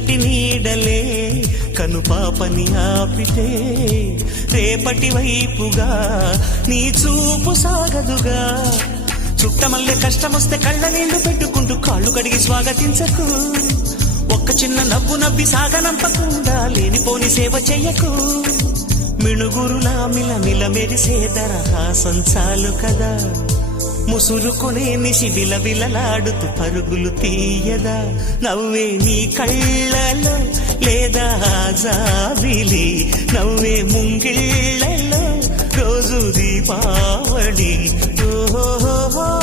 నీడలే కనుపాపని ఆపితే రేపటి వైపుగా నీ చూపు సాగదుగా. చుట్టమల్లె కష్టమొస్తే కళ్ళ నీళ్లు పెట్టుకుంటూ కాళ్ళు కడిగి స్వాగతించకు. ఒక్క చిన్న నవ్వు నవ్వి సాగనంపకుండా లేనిపోని సేవ చెయ్యకు. మిణుగురులా మిలమిల మెరిసే దరహాసం చాలు కదా. ముసురుకునే నిశి విలవిలలాడుతూ పరుగులు తీయదా. నవ్వే నీ కళ్ళలో లేదా జాబిలి, నవ్వే ముంగిళ్ళలో రోజు దీపావళి. ఓహో